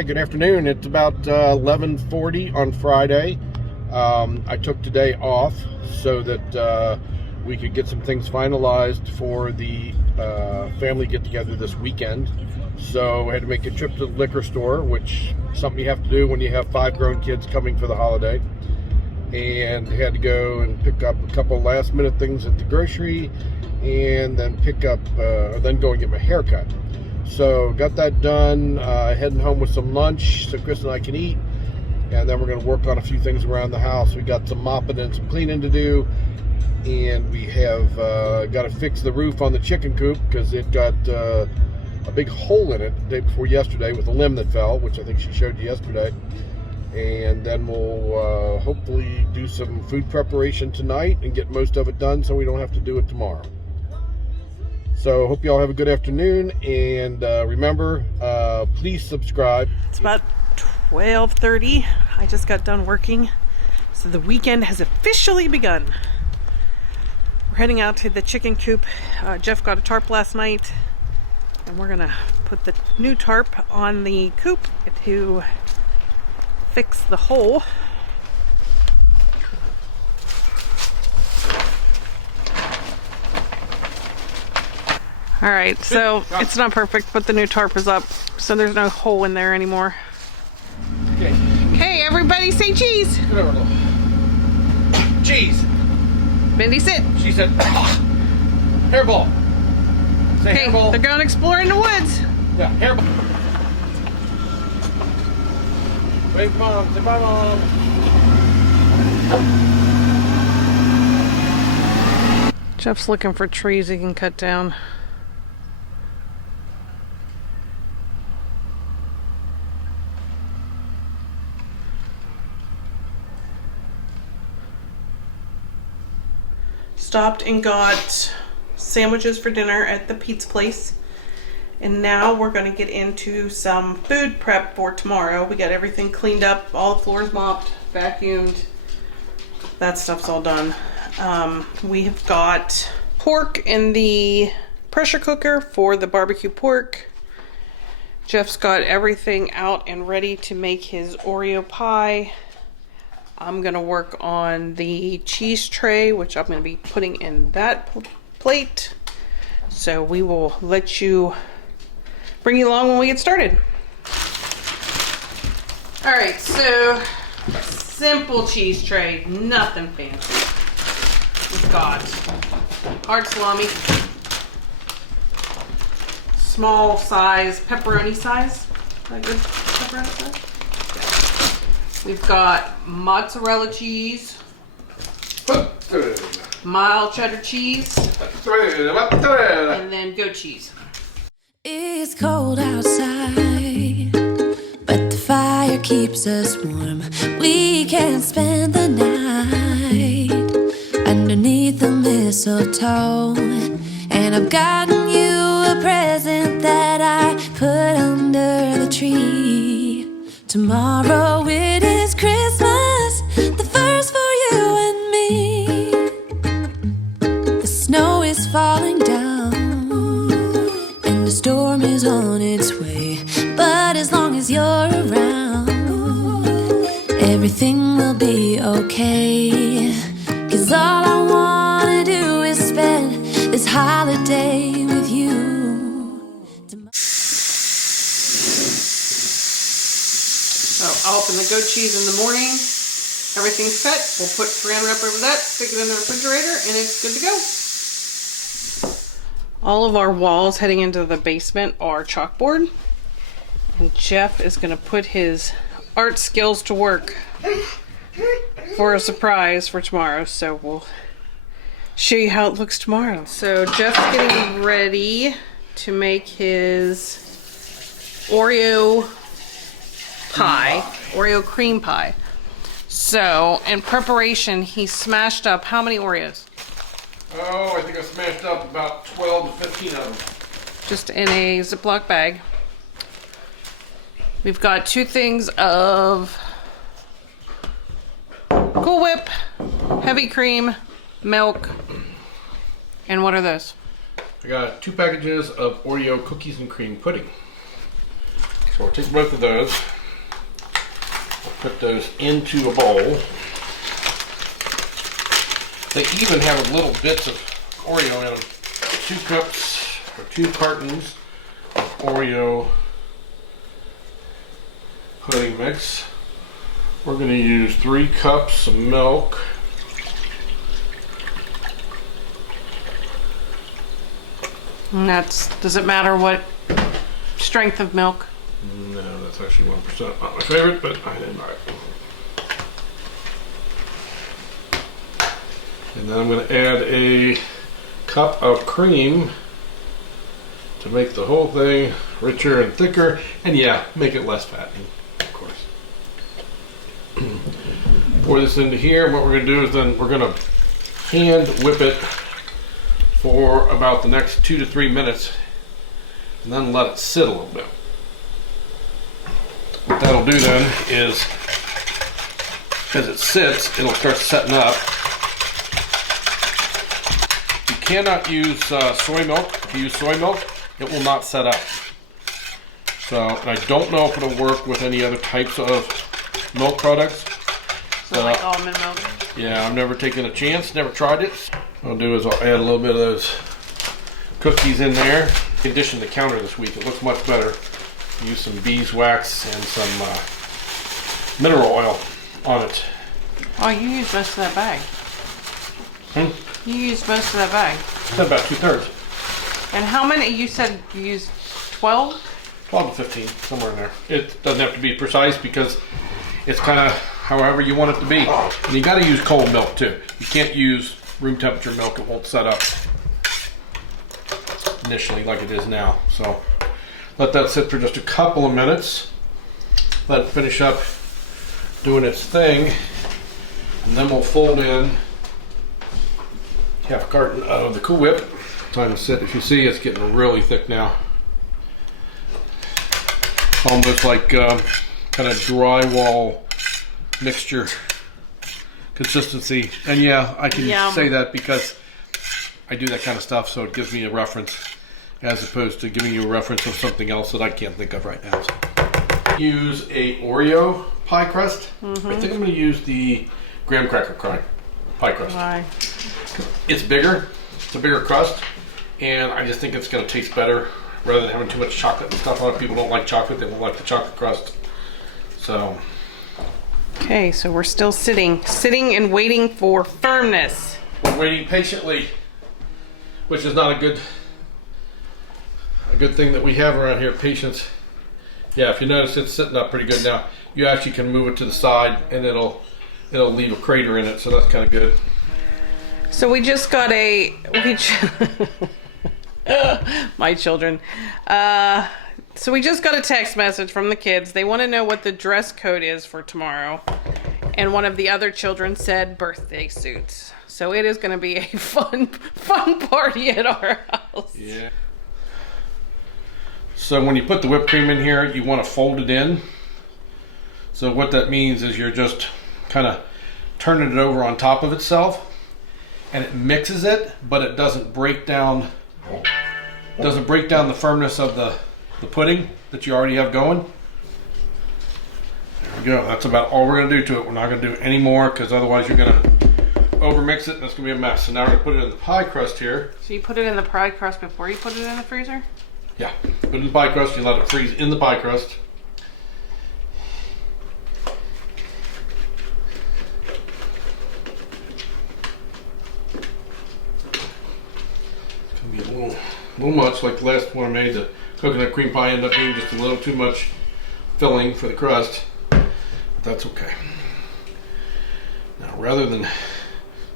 Hi, good afternoon. It's about 11:40 on Friday. I took today off so that we could get some things finalized for the family get-together this weekend. So I had to make a trip to the liquor store, which is something you have to do when you have 5 grown kids coming for the holiday. And had to go and pick up a couple last-minute things at the grocery, and then then go and get my hair cut. So got that done, heading home with some lunch so Chris and I can eat, and then we're going to work on a few things around the house. We got some mopping and some cleaning to do, and we have got to fix the roof on the chicken coop because it got a big hole in it the day before yesterday with a limb that fell, which I think she showed you yesterday. And then we'll hopefully do some food preparation tonight and get most of it done so we don't have to do it tomorrow. So hope you all have a good afternoon, and remember, please subscribe. It's about 12:30. I just got done working, so the weekend has officially begun. We're heading out to the chicken coop. Jeff got a tarp last night, and we're gonna put the new tarp on the coop to fix the hole. All right, so it's not perfect, but the new tarp is up, so there's no hole in there anymore. Okay. Hey, everybody say cheese. Cheese. Mindy, sit. She said, hairball. Say Hey, hairball. they're going exploring the woods. Yeah, hairball. Wait, Mom. Say bye, Mom. Jeff's looking for trees he can cut down. Stopped and got sandwiches for dinner at the pizza place, and now we're going to get into some food prep for tomorrow. We got everything cleaned up, all the floors mopped, vacuumed, that stuff's all done. We have got pork in the pressure cooker for the barbecue pork. Jeff's got everything out and ready to make his Oreo pie. I'm gonna work on the cheese tray, which I'm gonna be putting in that plate. So we will bring you along when we get started. All right, so simple cheese tray, nothing fancy. We've got hard salami, small size, pepperoni size. Is that good pepperoni size? We've got mozzarella cheese, mild cheddar cheese, and then goat cheese. It's cold outside, but the fire keeps us warm. We can spend the night underneath the mistletoe, and I've gotten you a present that I put under the tree. Tomorrow it is Christmas, the first for you and me. The snow is falling down, and the storm is on its way. But as long as you're around, everything will be okay. 'Cause all I wanna do is spend this holiday with you. So I'll open the goat cheese in the morning. Everything's set. We'll put Saran wrap over that, stick it in the refrigerator, and it's good to go. All of our walls heading into the basement are chalkboard. And Jeff is going to put his art skills to work for a surprise for tomorrow. So we'll show you how it looks tomorrow. So Jeff's getting ready to make his Oreo pie, Oreo cream pie. So in preparation, he smashed up how many Oreos? Oh, I think I smashed up about 12 to 15 of them. Just in a Ziploc bag. We've got 2 things of Cool Whip, heavy cream, milk, and what are those? I got 2 packages of Oreo cookies and cream pudding. So we'll take both of those, we'll put those into a bowl. They even have little bits of Oreo in them. 2 cups or 2 cartons of Oreo pudding mix. We're going to use 3 cups of milk. And does it matter what strength of milk? No, that's actually 1%. Not my favorite, but I didn't buy it. And then I'm going to add a cup of cream to make the whole thing richer and thicker, and yeah, make it less fattening, of course. Pour this into here. What we're going to do is then we're going to hand whip it for about the next 2 to 3 minutes, and then let it sit a little bit. What that'll do then is, as it sits, it'll start setting up. You cannot use soy milk. If you use soy milk, it will not set up. So, and I don't know if it'll work with any other types of milk products. So like almond milk? Yeah, I've never taken a chance, never tried it. What I'll do is I'll add a little bit of those cookies in there. Condition the counter this week. It looks much better. Use some beeswax and some mineral oil on it. Oh, you used most of that bag. You used most of that bag. That's about 2/3. And how many? You said you used 12? 12 to 15, somewhere in there. It doesn't have to be precise because it's kind of however you want it to be. And you got to use cold milk too. You can't use room temperature milk. It won't set up initially like it is now. So let that sit for just a couple of minutes. Let it finish up doing its thing. And then we'll fold in half a carton of the Cool Whip. Time to sit. If you see, it's getting really thick now. Almost like kind of drywall mixture consistency. And yeah, I can say that because I do that kind of stuff, so it gives me a reference as opposed to giving you a reference of something else that I can't think of right now. So. Use a Oreo pie crust. I think I'm going to use the graham cracker pie crust. Why? It's bigger. It's a bigger crust, and I just think it's going to taste better rather than having too much chocolate and stuff. A lot of people don't like chocolate. They won't like the chocolate crust. So. Okay, so we're still sitting and waiting for firmness. We're waiting patiently, which is not a good thing that we have around here. Patience. Yeah, if you notice, it's sitting up pretty good now. You actually can move it to the side, and it'll leave a crater in it. So that's kind of good. So we just got my children. So we just got a text message from the kids. They want to know what the dress code is for tomorrow. And one of the other children said birthday suits. So it is going to be a fun party at our house. Yeah. So when you put the whipped cream in here, you want to fold it in. So what that means is you're just kind of turning it over on top of itself. And it mixes it, but it doesn't break down the firmness of the pudding that you already have going. There we go. That's about all we're going to do to it. We're not going to do any more because otherwise you're going to overmix it and it's going to be a mess. So now we're going to put it in the pie crust here. So you put it in the pie crust before you put it in the freezer? Yeah. Put it in the pie crust. You let it freeze in the pie crust. It's going to be a little much like the last one I made. The coconut cream pie ended up being just a little too much filling for the crust, but that's okay. Now rather than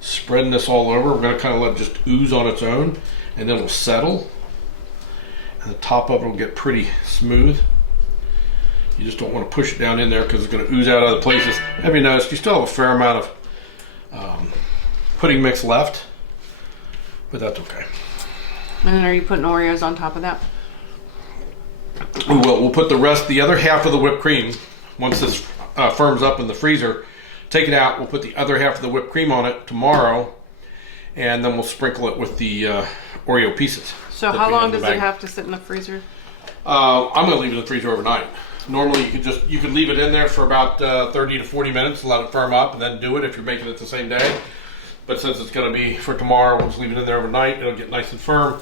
spreading this all over, we're going to kind of let it just ooze on its own, and then it'll settle, and the top of it will get pretty smooth. You just don't want to push it down in there because it's going to ooze out other places. Have you noticed you still have a fair amount of pudding mix left, but that's okay. And then are you putting Oreos on top of that? We will. We'll put the other half of the whipped cream, once this firms up in the freezer, take it out. We'll put the other half of the whipped cream on it tomorrow, and then we'll sprinkle it with the Oreo pieces. So how long does it have to sit in the freezer? I'm going to leave it in the freezer overnight. Normally you could leave it in there for about 30 to 40 minutes and let it firm up and then do it if you're making it the same day. But since it's going to be for tomorrow, we'll just leave it in there overnight. It'll get nice and firm.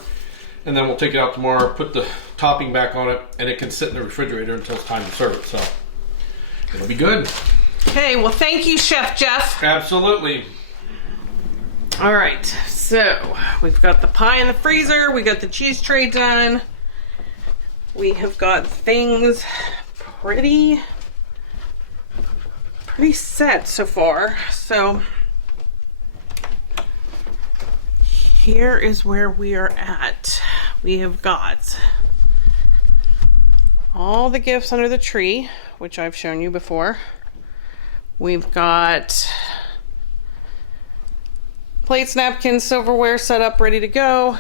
And then we'll take it out tomorrow, put the topping back on it, and it can sit in the refrigerator until it's time to serve it. So it'll be good. Okay, well, thank you, Chef Jeff. Absolutely. All right, so we've got the pie in the freezer. We got the cheese tray done. We have got things pretty set so far. So here is where we are at. We have got all the gifts under the tree, which I've shown you before. We've got plates, napkins, silverware set up, ready to go.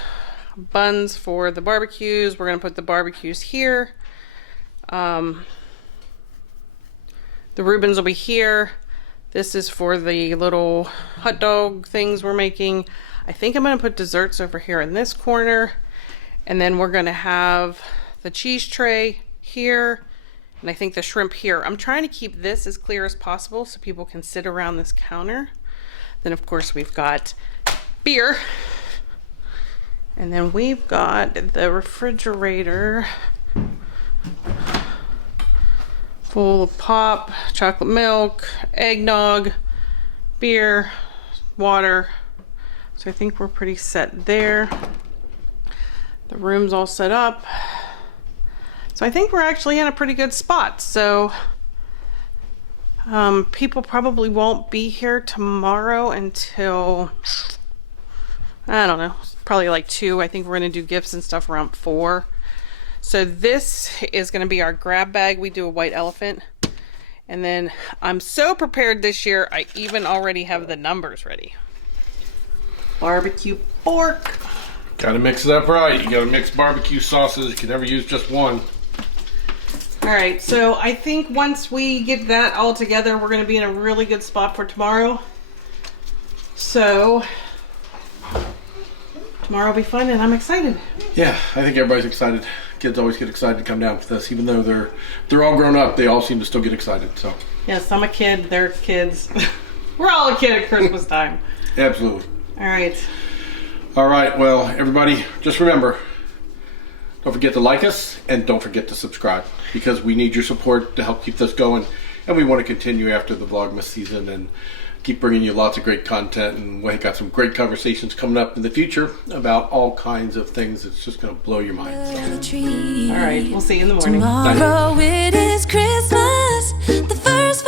Buns for the barbecues. We're going to put the barbecues here. The Reubens will be here. This is for the little hot dog things we're making. I think I'm going to put desserts over here in this corner. And then we're going to have the cheese tray here. And I think the shrimp here. I'm trying to keep this as clear as possible so people can sit around this counter. Then of course we've got beer. And then we've got the refrigerator full of pop, chocolate milk, eggnog, beer, water. So I think we're pretty set there. The room's all set up. So I think we're actually in a pretty good spot. So people probably won't be here tomorrow until, I don't know, probably like 2. I think we're going to do gifts and stuff around 4. So this is going to be our grab bag. We do a white elephant. And then I'm so prepared this year, I even already have the numbers ready. Barbecue pork. Gotta mix it up right. You gotta mix barbecue sauces. You can never use just one. All right, so I think once we get that all together, we're going to be in a really good spot for tomorrow. So tomorrow will be fun, and I'm excited. Yeah, I think everybody's excited. Kids always get excited to come down for this, even though they're all grown up. They all seem to still get excited. So yes, I'm a kid. They're kids. We're all a kid at Christmas time. absolutely. All right. All right. Well, everybody, just remember, don't forget to like us and don't forget to subscribe because we need your support to help keep this going, and we want to continue after the Vlogmas season and keep bringing you lots of great content. And we got some great conversations coming up in the future about all kinds of things that's just going to blow your mind. All right, we'll see you in the morning. Tomorrow it is Christmas, the first